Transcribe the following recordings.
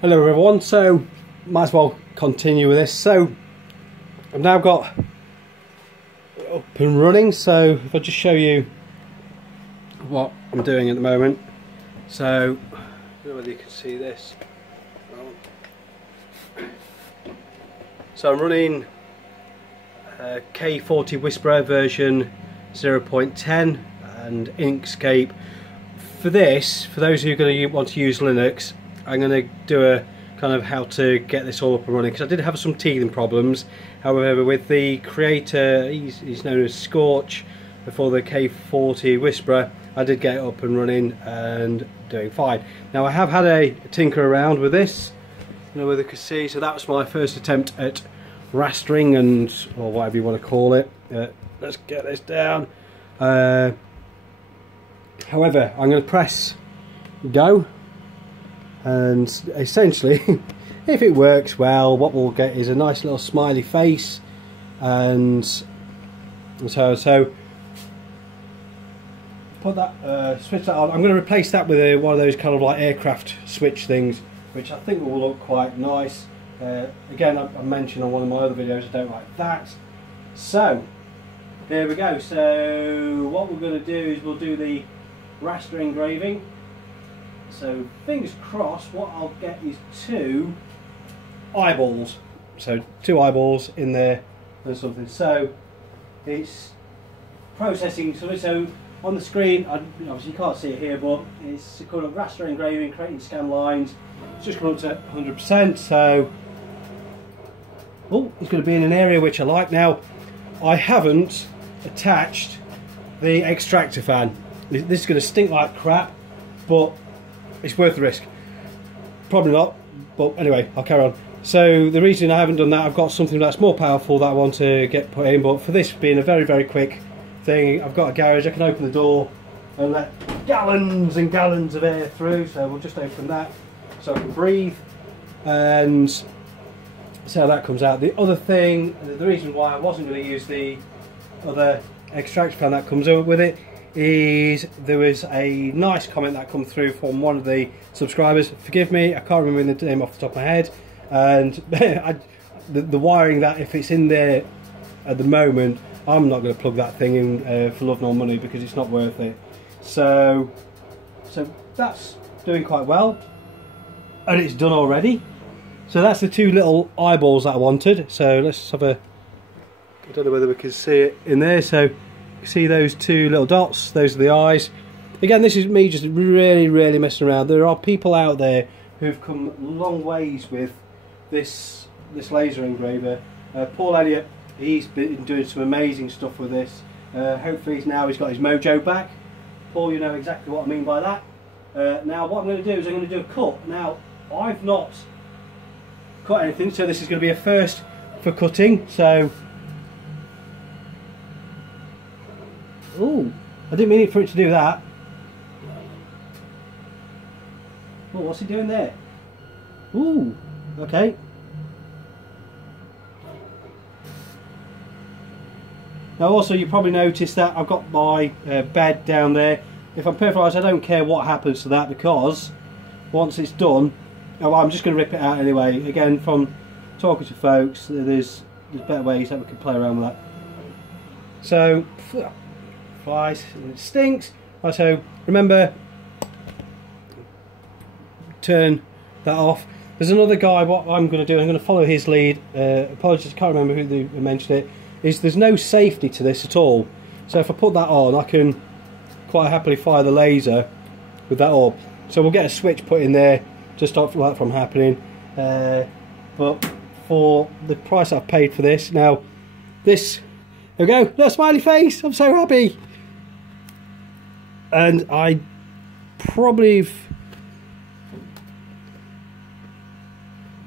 Hello everyone, so might as well continue with this. So I've now got it up and running, so if I just show you what I'm doing at the moment. So I don't know whether you can see this. So I'm running K40 Whisperer version 0.10 and Inkscape. For this, for those who are going to want to use Linux, I'm going to do a kind of how to get this all up and running, because I did have some teething problems. However, with the creator, he's known as Scorch, before the K40 Whisperer, I did get it up and running and doing fine. Now I have had a tinker around with this, I don't know whether you can see, so that was my first attempt at rastering and, or whatever you want to call it. Let's get this down. However, I'm going to press go, and essentially if it works well, what we'll get is a nice little smiley face, and so put that switch that on. I'm going to replace that with one of those kind of like aircraft switch things, which I think will look quite nice. Again, I mentioned on one of my other videos I don't like that. So here we go. So what we're going to do is we'll do the raster engraving. So fingers crossed what I'll get is 2 eyeballs. So 2 eyeballs in there and something. So it's processing something. So on the screen, obviously you can't see it here, but it's called a raster engraving, creating scan lines. It's just come up to 100%. So it's going to be in an area which I like. Now I haven't attached the extractor fan. This is going to stink like crap, but it's worth the risk. Probably not, but anyway, I'll carry on. So the reason I haven't done that, I've got something that's more powerful that I want to get put in, but for this being a very, very quick thing, I've got a garage, I can open the door and let gallons and gallons of air through, so we'll just open that so I can breathe and see how that comes out. The other thing, the reason why I wasn't going to use the other extractor fan that comes up with it, is there was a nice comment that come through from one of the subscribers. Forgive me, I can't remember the name off the top of my head, and the wiring, that if it's in there at the moment, I'm not going to plug that thing in for love nor money, because it's not worth it. So that's doing quite well, and it's done already. So that's the 2 little eyeballs that I wanted. So let's have a, I don't know whether we can see it in there. So see those 2 little dots, those are the eyes. Again, this is me just really messing around. There are people out there who've come long ways with this laser engraver. Paul Elliott, he's been doing some amazing stuff with this. Hopefully he's got his mojo back. Paul, you know exactly what I mean by that. Now what I'm going to do is I'm going to do a cut. Now I've not cut anything, so this is going to be a first for cutting. So ooh, I didn't mean for it to do that. Oh, what's he doing there? Ooh, okay. Now also you probably noticed that I've got my bed down there. If I'm perfectly honest, I don't care what happens to that, because once it's done, I'm just going to rip it out anyway. Again, from talking to folks, there's better ways that we can play around with that. So flies, and it stinks. Right, so remember, turn that off. There's another guy, what I'm going to do, I'm going to follow his lead. Apologies, I can't remember who mentioned it. There's no safety to this at all. So if I put that on, I can quite happily fire the laser with that up. So we'll get a switch put in there to stop that from happening. But for the price I've paid for this, now this, there we go, little smiley face, I'm so happy. And I probably,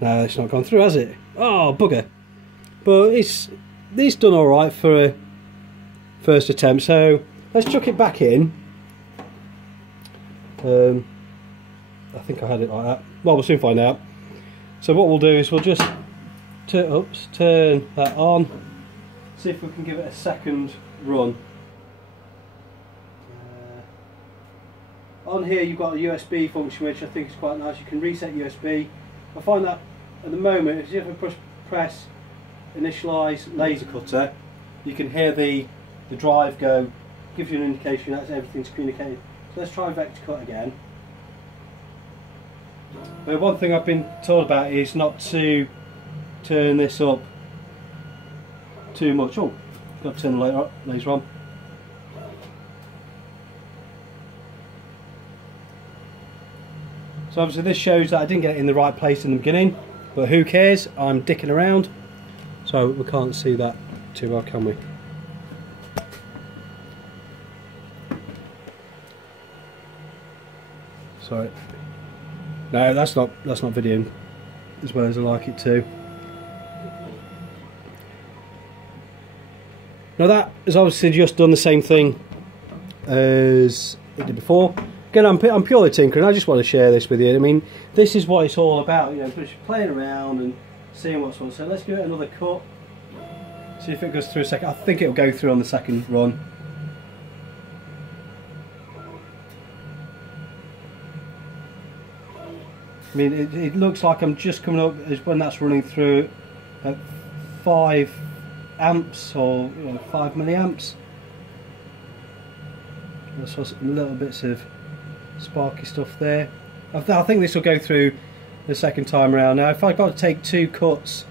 no, it's not gone through, has it? Oh, bugger. But it's done alright for a first attempt. So let's chuck it back in. I think I had it like that. Well, we'll soon find out. So what we'll do is we'll just turn that on, see if we can give it a second run. On here you've got a USB function, which I think is quite nice. You can reset USB I find that at the moment, if you press initialize laser cutter, you can hear the drive go, gives you an indication that everything's communicated. So let's try vector cut again. But one thing I've been told about is not to turn this up too much. Oh, got to turn the laser on. So obviously this shows that I didn't get it in the right place in the beginning, but who cares, I'm dicking around. So we can't see that too well, can we? Sorry. No, that's not videoing as well as I like it to. Now that has obviously just done the same thing as it did before. Again, I'm purely tinkering. I just want to share this with you. I mean, this is what it's all about. You know, just playing around and seeing what's what. So let's give it another cut. See if it goes through a second. I think it'll go through on the second run. I mean, it looks like I'm just coming up as when that's running through at 5 amps or 5 milliamps. There's little bits of sparky stuff there. I think this will go through the second time around. Now, if I've got to take 2 cuts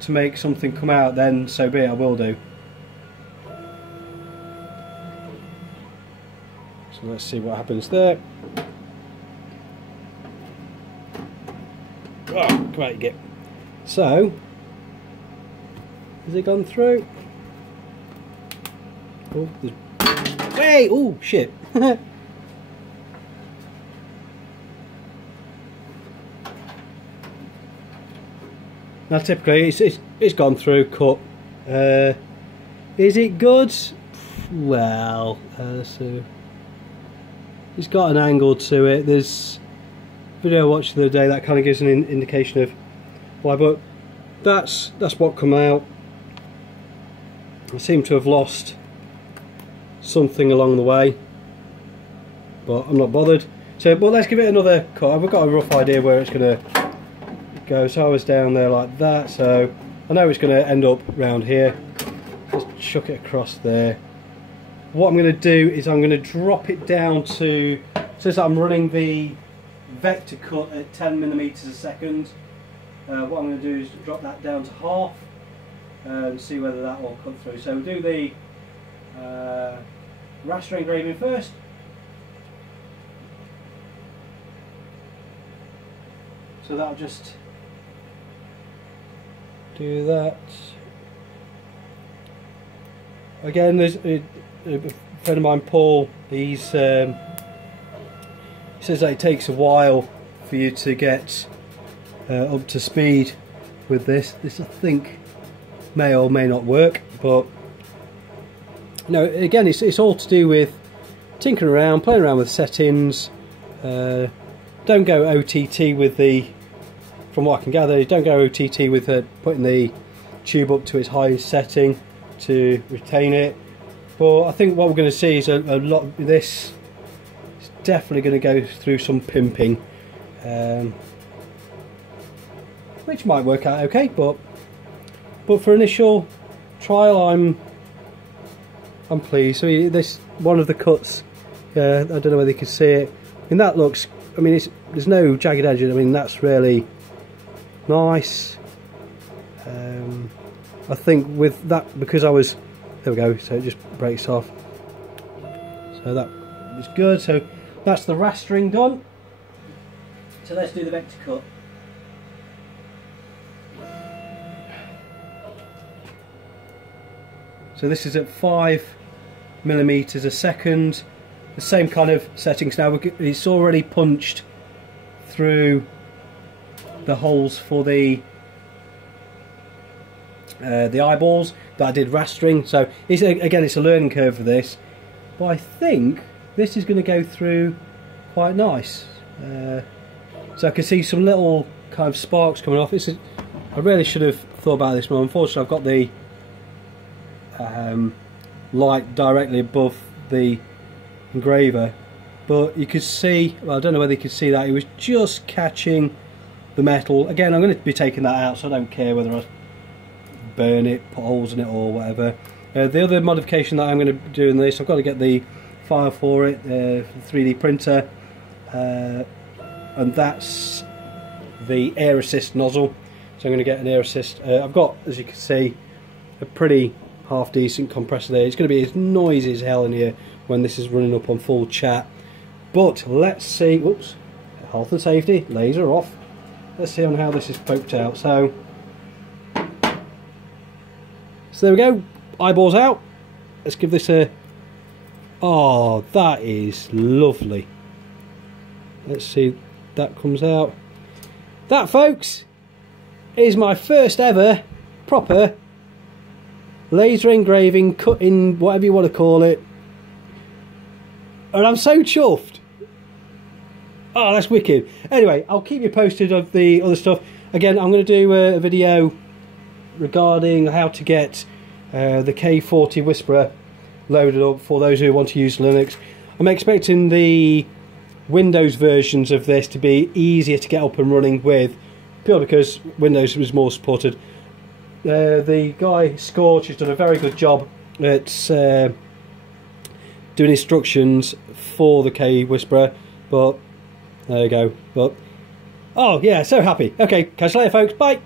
to make something come out, then so be it. I will do. So let's see what happens there. Oh, come out you get. So, has it gone through? Oh, hey! Oh, shit! Now, typically, it's gone through, cut. Is it good? Well, so it's got an angle to it. There's video I watched the other day that kind of gives an indication of why, but that's what come out. I seem to have lost something along the way, but I'm not bothered. So, but let's give it another cut. I've got a rough idea where it's going to go. So I was down there like that, so I know it's going to end up round here. Just chuck it across there. What I'm going to do is I'm going to drop it down to, since I'm running the vector cut at 10mm a second, what I'm going to do is drop that down to half and see whether that will cut through. So we'll do the raster engraving first. So that'll just do that. Again, there's a friend of mine, Paul, he says that it takes a while for you to get up to speed with this. This I think may or may not work, but no, again, it's all to do with tinkering around, playing around with settings. Don't go OTT with the, from what I can gather, don't go OTT with putting the tube up to its highest setting to retain it. But I think what we're going to see is a lot of this is definitely going to go through some pimping, which might work out okay. But for initial trial, I'm pleased. So this one of the cuts, I don't know whether you can see it. I mean, that looks. I mean, there's no jagged edges. I mean, that's really nice. I think with that, because I was, there we go, so it just breaks off. So that was good. So that's the rastering done. So let's do the vector cut. So this is at 5mm a second. The same kind of settings now. It's already punched through the holes for the eyeballs that I did rastering. So again, it's a learning curve for this, but I think this is going to go through quite nice. So I can see some little kind of sparks coming off. I really should have thought about this more. Unfortunately, I've got the light directly above the engraver, but you could see, well, I don't know whether you could see that, it was just catching the metal. Again, I'm going to be taking that out, so I don't care whether I burn it, put holes in it or whatever. The other modification that I'm going to do in this, I've got to get the file for it, 3D printer, and that's the air assist nozzle. So I'm going to get an air assist. I've got, as you can see, a pretty half decent compressor there. It's going to be as noisy as hell in here when this is running up on full chat. But let's see, whoops, health and safety, laser off. Let's see on how this is poked out. So there we go, eyeballs out. Let's give this a, oh, that is lovely. Let's see, that comes out. That, folks, is my first ever proper laser engraving, cutting, whatever you want to call it. And I'm so chuffed. Oh, that's wicked. Anyway, I'll keep you posted of the other stuff. Again, I'm going to do a video regarding how to get the K40 Whisperer loaded up for those who want to use Linux. I'm expecting the Windows versions of this to be easier to get up and running with, purely because Windows was more supported. The guy Scorch has done a very good job at doing instructions for the K Whisperer, but there you go. But oh yeah, so happy. Okay, catch you later, folks. Bye.